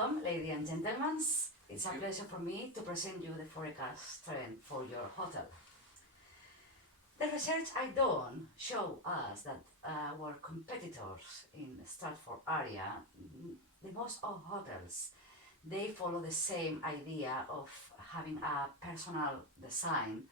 Welcome, ladies and gentlemen. It's a pleasure for me to present you the forecast trend for your hotel. The research I done show us that our competitors in Stratford area, the most of hotels, they follow the same idea of having a personal design,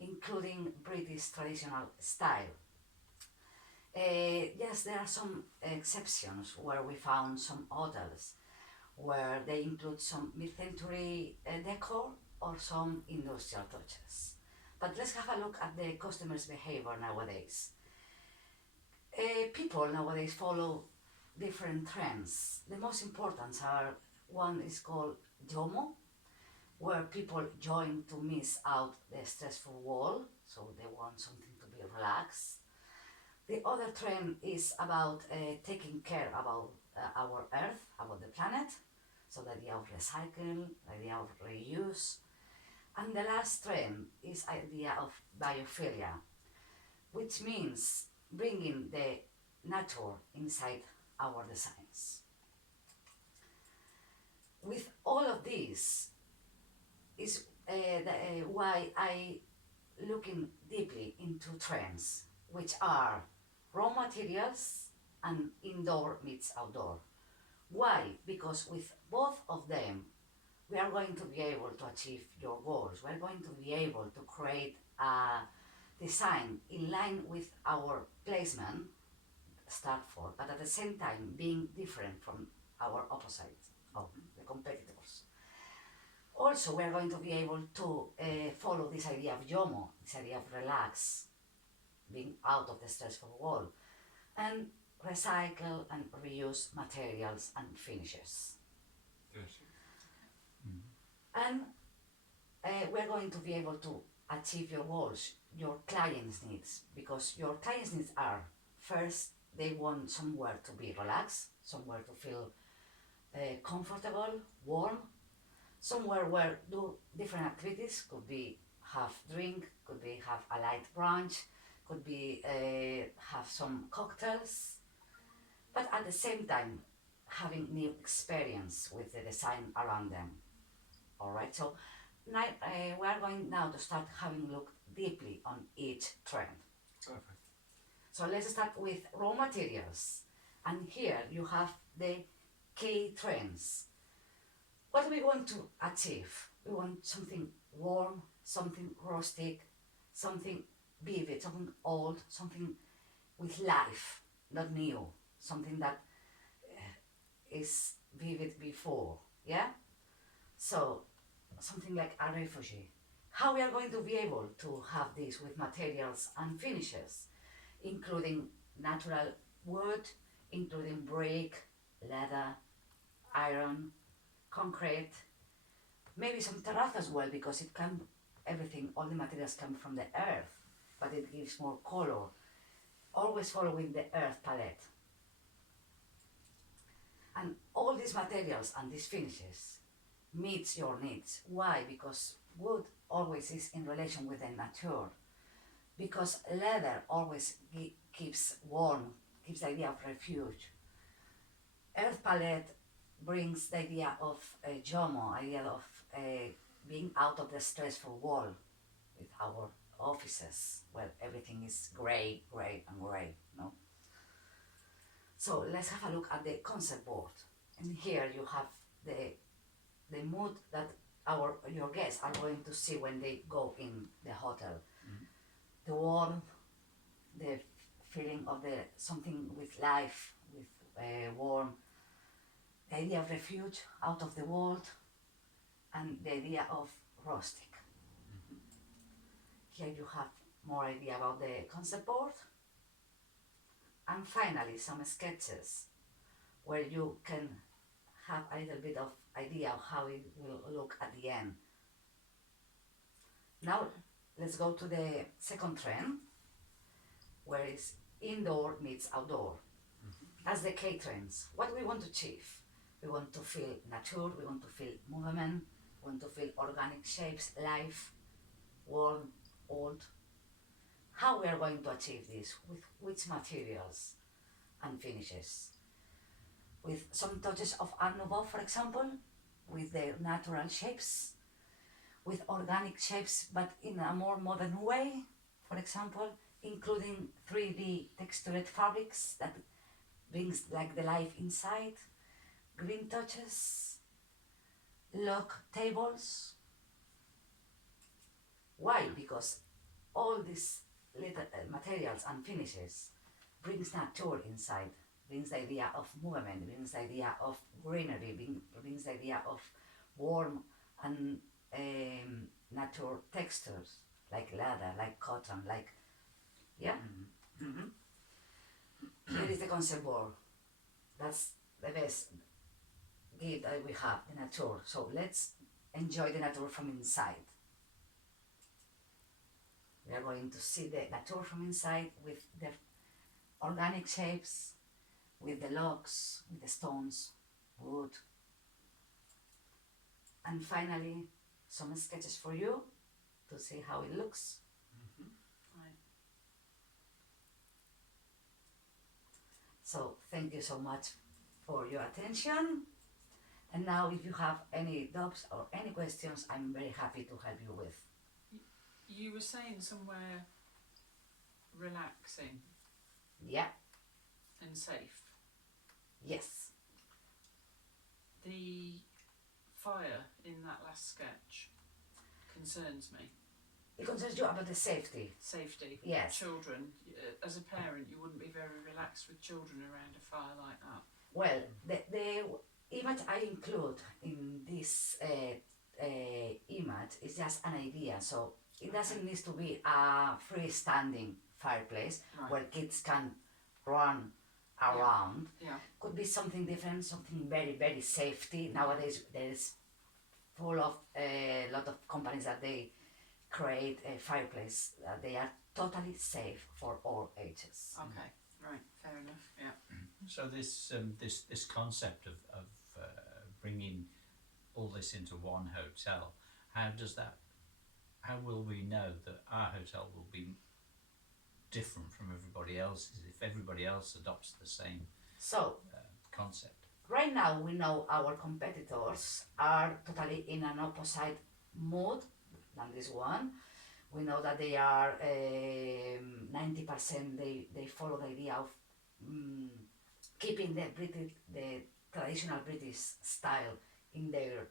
including British traditional style. Yes, there are some exceptions where we found some hotels where they include some mid-century decor or some industrial touches. But let's have a look at the customers' behavior nowadays. People nowadays follow different trends. The most important are one is called JOMO, where people join to miss out the stressful world, so they want something to be relaxed. The other trend is about taking care about our Earth, about the planet, so the idea of recycle, the idea of reuse. And the last trend is idea of biophilia, which means bringing the nature inside our designs. With all of this is why I looking deeply into trends, which are raw materials and indoor meets outdoor. Why? Because with both of them, we are going to be able to achieve your goals. We are going to be able to create a design in line with our placement, Stratford, but at the same time being different from our opposite, of the competitors. Also, we are going to be able to follow this idea of JOMO, this idea of relax, being out of the stressful world, and recycle and reuse materials and finishes. Yes. And we're going to be able to achieve your goals, your clients' needs, because your clients' needs are first, they want somewhere to be relaxed, somewhere to feel comfortable, warm, somewhere where do different activities, could be have drink, could be have a light brunch, could be have some cocktails, but at the same time having new experience with the design around them. All right, so now, we are going now to start having a look deeply on each trend. Perfect. So let's start with raw materials, and here you have the key trends. What do we want to achieve? We want something warm, something rustic, something vivid, something old, something with life, not new, something that is vivid before, yeah? So, something like a refugee. How we are going to be able to have this with materials and finishes, including natural wood, including brick, leather, iron, concrete, maybe some terrace as well, because it can, everything, all the materials come from the earth, but it gives more color, always following the earth palette. And all these materials and these finishes meets your needs. Why? Because wood always is in relation with the nature. Because leather always keeps warm, gives the idea of refuge. Earth palette brings the idea of JOMO, idea of being out of the stressful world with our offices where everything is grey, grey and grey, no? So let's have a look at the concept board. And here you have the mood that your guests are going to see when they go in the hotel. Mhm. The warmth, the feeling of the something with life, with warm, the idea of refuge out of the world, and the idea of rustic. Here you have more idea about the concept board. And finally, some sketches where you can have a little bit of idea of how it will look at the end. Now, let's go to the second trend, where it's indoor meets outdoor. As the K trends, what do we want to achieve? We want to feel nature, we want to feel movement, we want to feel organic shapes, life, warm, old. How we are going to achieve this? With which materials and finishes? with some touches of Art Nouveau, for example, with the natural shapes, with organic shapes, but in a more modern way, for example, including 3D textured fabrics that brings like the life inside, green touches, log tables. Why? Because all these little materials and finishes brings nature inside, brings the idea of movement, brings the idea of greenery, brings the idea of warm and natural textures, like leather, like cotton, like, yeah? Here is the concept board. That's the best gift that we have, the nature. So let's enjoy the nature from inside. We are going to see the nature from inside with the organic shapes, with the logs, with the stones, wood. And finally, some sketches for you to see how it looks. Right. So thank you so much for your attention. And now if you have any doubts or any questions, I'm very happy to help you with. You were saying somewhere relaxing Yeah, and safe. yes. The fire in that last sketch concerns me. It concerns you about the safety. Safety. Yes. Children. As a parent, you wouldn't be very relaxed with children around a fire like that. Well, the image I include in this image is just an idea, so it doesn't need to be a freestanding fireplace Right. where kids can run around. Yeah. Could be something different, something very, very safety. Nowadays, there's full of a lot of companies that they create a fireplace. They are totally safe for all ages. Okay. Right. Fair enough. Yeah. So this concept of bringing all this into one hotel, how will we know that our hotel will be different from everybody else's if everybody else adopts the same So concept? right now we know our competitors are totally in an opposite mood than this one. We know that they are 90% they follow the idea of keeping the traditional British style in their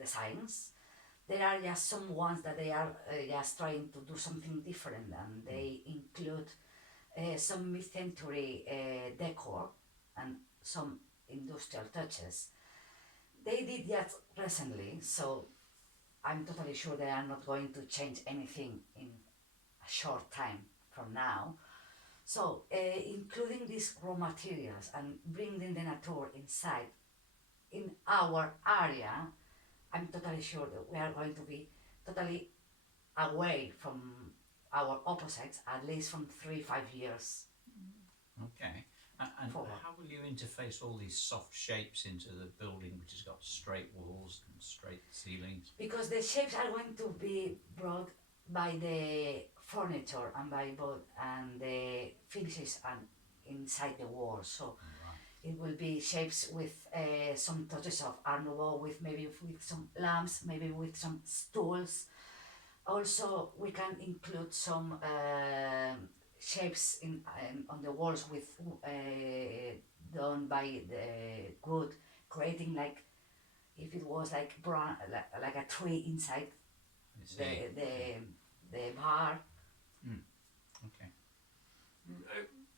designs. There are just some ones that they are just trying to do something different, and they include some mid-century decor and some industrial touches. They did that recently, so I'm totally sure they are not going to change anything in a short time from now. So including these raw materials and bringing the nature inside in our area, I'm totally sure that we are going to be totally away from our opposites, at least from 3-5 years. Okay. And Forward. how will you interface all these soft shapes into the building, which has got straight walls and straight ceilings? Because the shapes are going to be brought by the furniture and by both and the finishes and inside the walls. So it will be shapes with some touches of Art Nouveau, with maybe with some lamps, maybe with some stools. Also, we can include some shapes on the walls with done by the wood, creating like if it was like brown, like a tree inside I see. the bar. Okay.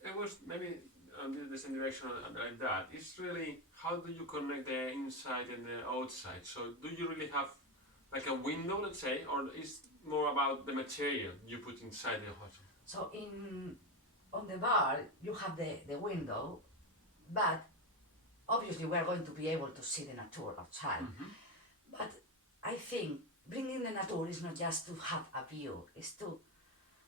I was maybe under the same direction like that. It's really how do you connect the inside and the outside? So do you really have like a window, let's say, or is more about the material you put inside the hotel? So on the bar you have the window, but obviously we are going to be able to see the nature outside. But I think bringing the nature is not just to have a view, it's to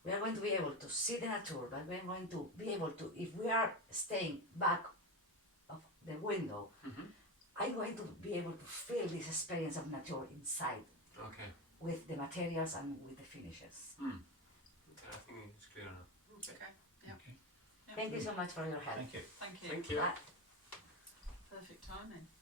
we are going to be able to see the nature, but we are going to be able to, if we are staying back of the window, I'm going to be able to feel this experience of nature inside Okay. with the materials and with the finishes. Okay, I think it's clear now. Okay. Yeah. Okay. Thank you so much for your help. Thank you. Thank you. Thank you. Bye. Perfect timing.